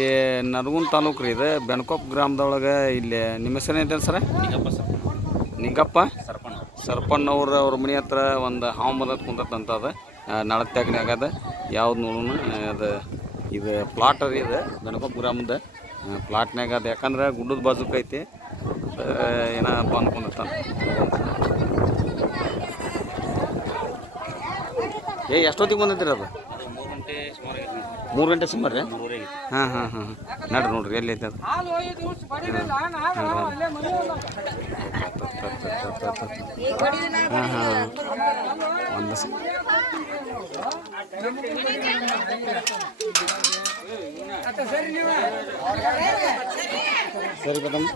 ಇಲ್ಲಿ ನರಗುಂದ ತಾಲೂಕು ರೀ ಇದು ಬೆನಕೊಪ್ಪ ಗ್ರಾಮದೊಳಗೆ ಇಲ್ಲಿ ನಿಮ್ಮ ಹೆಸರು ಏನೈತೆ ಸರ? ನಿಂಗಪ್ಪ ಸರ್ಪಣ್ಣವ್ರ ಅವ್ರ ಮನೆ ಹತ್ರ ಒಂದು ಹಾವು ಬಂದದ್ದು ಕುಂತಂತ ಅದು ನಳತ್ಯಾಗನ್ಯಾಗ ಅದ ಯಾವ್ದು ನೋಡೋಣ ಅದು ಇದು ಪ್ಲಾಟ್ ರೀ ಇದು ಬೆನಕೊಪ್ಪ ಗ್ರಾಮದ ಪ್ಲಾಟ್ನಾಗ ಅದು ಯಾಕಂದ್ರೆ ಗುಡ್ಡದ ಬಾಜುಕ್ ಐತಿ ಏನೋ ಬಂದು ಕುಂದಿರ್ತಾನೆ. ಎಷ್ಟೊತ್ತಿಗೆ ಬಂದೈತಿ ಅದು? 3 ಗಂಟೆ ಸುಮಾರು ರೀ. ಹಾಂ ಹಾಂ ಹಾಂ ನಡ್ರಿ ನೋಡ್ರಿ ಎಲ್ಲಿ ಐತೆ ಅದು? ಹಾಂ ಹಾಂ ಒಂದು ಸರಿ ಬೇಕಮ್ಮ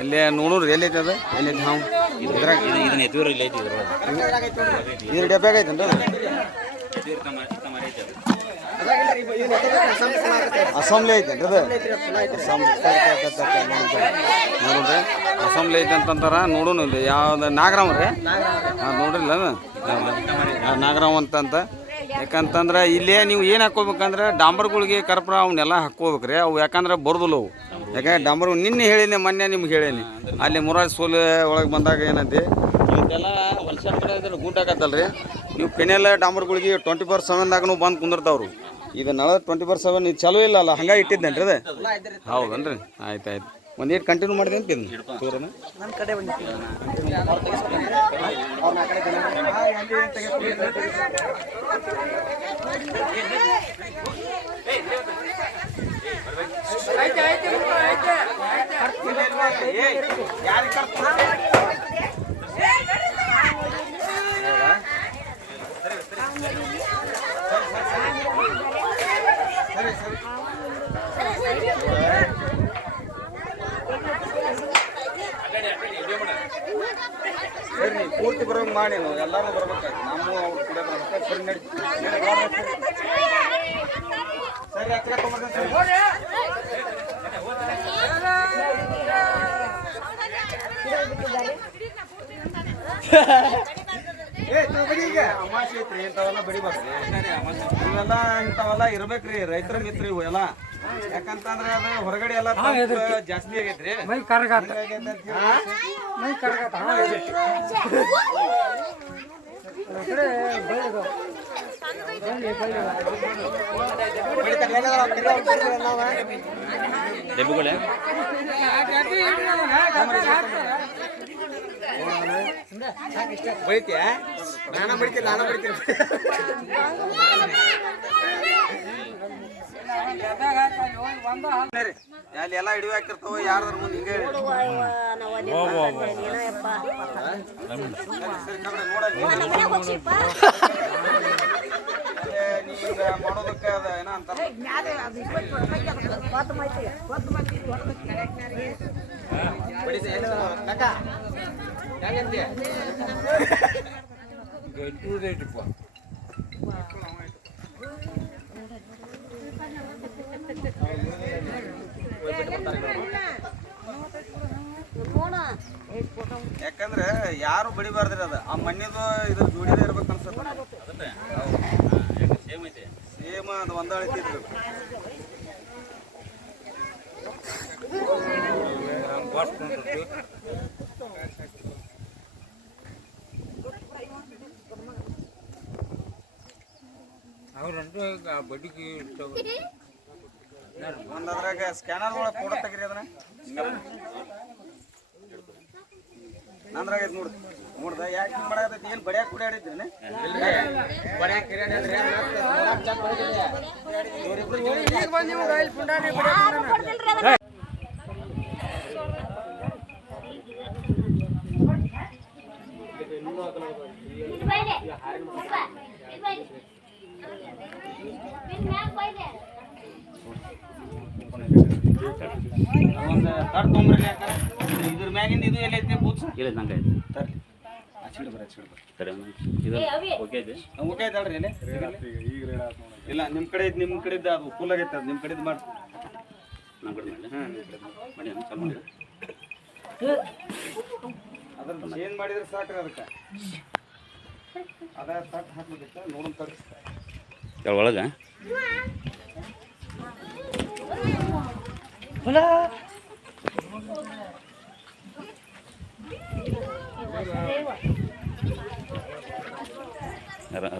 ಎಲ್ಲಿ ನೋಡ್ರಿ ಎಲ್ಲಿ ಐತೆ ಅದು? ಎಲ್ಲಿ ಐತೆ ಹಾವು? ಇದ್ರಾಗ ಇದನ್ನ ಎತ್ತಿದ್ರು ಇಲ್ಲ ಐತಿ ಇದ್ರ ಡಬ್ಬ್ಯಾಗ ಐತೇನ್ರಿ ಅದು? ಅಸೆಂಬ್ಲಿ ಐತೇನ್ರಿ ಅದು? ನೋಡ್ರಿ ಅಸೆಂಬ್ಲಿ ಐತೆ ಅಂತಂತಾರ. ನೋಡೋಣ ಇದು ಯಾವ್ದು ನಾಗರಾಮ್ ರೀ? ಹಾಂ ನೋಡ್ರಿಲ್ಲ ನಾಗರಾಮ್ ಅಂತಂತ. ಯಾಕಂತಂದ್ರೆ ಇಲ್ಲೇ ನೀವು ಏನು ಹಾಕ್ಕೋಬೇಕಂದ್ರೆ ಡಾಂಬರ್ಗಳಿಗೆ ಕರ್ಪೂರ ಅವನ್ನೆಲ್ಲ ಹಾಕ್ಕೋಬೇಕ್ರಿ. ಅವು ಯಾಕಂದ್ರೆ ಬರೋದಿಲ್ಲ ಅವು. ಯಾಕಂದ್ರೆ ಡಾಂಬರ್ ನಿನ್ನೆ ಹೇಳೀನಿ ಮೊನ್ನೆ ನಿಮ್ಗೆ ಹೇಳೀನಿ ಅಲ್ಲಿ ಮುರಾಜ್ ಸೋಲ್ ಒಳಗೆ ಬಂದಾಗ ಏನಂತೆ ಇವತ್ತೆಲ್ಲ ಹೊಲ್ಸನ್ ಕಡೆ ಗೂಟಾಕತ್ತಲ್ಲ ರೀ. ನೀವು ಪೆನೆಲ್ಲ ಡಾಂಬರ್ಗಳಿಗೆ 24/7ದಾಗೂ ಬಂದು ಕುಂದಿರ್ತಾವ್ರು. ಈಗ ನಾಳೆ 24/7 ಇದು ಚಲೋ ಇಲ್ಲ ಅಲ್ಲ, ಹಂಗಾಗಿ ಇಟ್ಟಿದ್ದೇನೆ ರೀ ಅದು. ಹೌದನ್ರಿ? ಆಯ್ತು ಆಯ್ತು. ಒಂದು ಏಟ್ ಕಂಟಿನ್ಯೂ ಮಾಡಿದೆ ಅಂತ ನನ್ನ ಕಡೆ ಸರಿ ಪೂರ್ತಿ ಬರೋಂಗೆ ಮಾಡಿ ಎಲ್ಲರೂ ಬರ್ಬೇಕಾಯ್ತು. ನಮ್ಮ ಅವ್ರು ಕೂಡ ಬರ್ಬೇಕು. ಸರಿ ನಡಿ ಸರಿ ಹತ್ತಿರ ತೊಗೊಂಡ್ರೆ ಅಮಾಸೆ ಐತ್ರಿ. ಇಂಥವೆಲ್ಲ ಬಡಿಬೇಕ್ರಿ. ಇವೆಲ್ಲ ಇಂಥವೆಲ್ಲ ಇರ್ಬೇಕ್ರಿ. ರೈತರ ಮಿತ್ರ ಇವು ಎಲ್ಲ. ಯಾಕಂತಂದ್ರೆ ಅದು ಹೊರಗಡೆ ಎಲ್ಲ ಜಾಸ್ತಿ ಆಗೈತ್ರಿ. ಮೈ ಕರ್ಗಾತ ಬೈತಿಯ? ನಾನು ಬಡಿತೀನಿ ಅಲ್ಲಿ ಎಲ್ಲ ಹಿಡಿದು ಹಾಕಿರ್ತಾವ. ಯಾರ್ದ್ರ ಮುಂದೆ ಹಿಂಗೆ ಮಾಡೋದಕ್ಕೆ ಅದ ಏನ ಅಂತಾರ ಯಾಕಂದ್ರೆ ಯಾರು ಬಡಿಬಾರ್ದ್ರಿ ಅದ. ಆ ಮಣ್ಣಿದು ಇದ್ರ ಜೋಡಿದೇ ಇರ್ಬೇಕು ಅನ್ಸುತ್ತೆ. ಸೇಮ್ ಅದು ಒಂದ ಅಳಿತಿ ಇರ್ಬೇಕು. ಒಂದು ಅದ್ರಾಗ ಸ್ಕ್ಯಾನರ್ ಒಳಗೆ ಫೋಟೋ ತೆಗಿರಿ. ಅದನ್ನ ನಂದ್ರಾಗ ಐತೆ ನೋಡ್ರಿ. ನೋಡ್ದ ಯಾಕೆ ಹಿಂಗೆ ಮಾಡಾಕತ್ತೈತಿ? ಏನು ಬಡಿಯಾಕೆ ಕೂಡ ಆಡಿದ್ರಿ? ಒಂದು ತಡ್ ತೊಂಬ್ರಿ. ಇದ್ರ ಮ್ಯಾಗಿಂದ ಇದು ಎಲ್ಲ ಐತೆ ಬೂತ್ಸ ಇಲ್ಲ ನಂಗೆ ಐತೆ ತರ್ರಿ. ಹಚ್ಚಿಡಿ ಬರ್ರಿ ಓಕೆ ಇದೆ. ಓಕೆ ಐತಲ್ರಿ ಇಲ್ಲಿ ಇಲ್ಲ ನಿಮ್ಮ ಕಡೆ ಐತೆ. ನಿಮ್ಮ ಕಡೆದ್ದು ಅದು ಫುಲ್ ಆಗೈತೆ. ಅದು ನಿಮ್ಮ ಕಡೆದು ಮಾಡಿ ನಮ್ಮ ಕಡೆ ಮಾಡಿ. ಹಾಂ ಮಾಡಿ ಚಲೋ ಮಾಡಿ. ಅದ್ರ ಚೇಂಜ್ ಮಾಡಿದ್ರೆ ಸಾಕ್ರಿ. ಅದಕ್ಕೆ ಅದ ತಟ್ಟು ಹಾಕ್ಬೇಕಿತ್ತು. ನೋಡೋಣ ತರಿಸ್ತಾ ಒಳಗೆ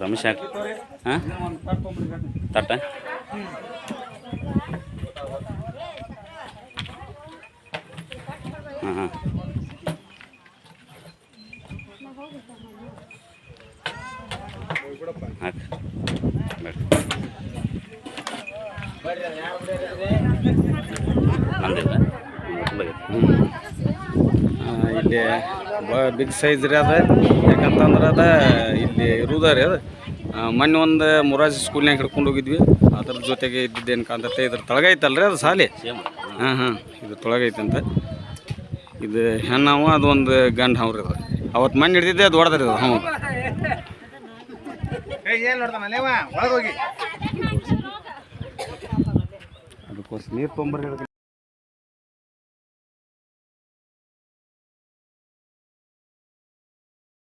ರಮೇಶ್ ಯಾಕೆ ಹಾಂ ತಟ್ಟ ಹಾಂ ಹಾಂ ಹಾಕಿ ನಂದಿಲ್ಲ ಇಲ್ಲಿ ಬಿಗ್ ಸೈಜ್ ರೀ ಅದು ಯಾಕಂತಂದ್ರೆ ಅದು ಇಲ್ಲಿ ಇರುದ ರೀ ಅದು ಮೊನ್ನೆ ಒಂದು ಮೊರಾರ್ಜಿ ಸ್ಕೂಲ್ನಾಗ ಹಿಡ್ಕೊಂಡು ಹೋಗಿದ್ವಿ ಅದ್ರ ಜೊತೆಗೆ ಇದ್ದಿದ್ದೇನು ಕಾಂತತೆ ಇದ್ರ ತೊಳಗೈತಲ್ರಿ ಅದು ಸಾಲಿ ಹಾಂ ಹಾಂ ಇದು ತೊಳಗೈತಂತ ಇದು ಹೆಣ್ಣವ ಅದು ಒಂದು ಗಂಡು ಹಾವ್ರಿ ಅದು ಅವತ್ತು ಮಣ್ಣು ಹಿಡಿದಿದ್ದೆ ಅದು ಹೊಡೆದ್ರಿ ಅದು ಹ್ಞೂ ಅದಕ್ಕೋಸ್ಕರ ನೀರು ತೊಂಬರ್ರಿ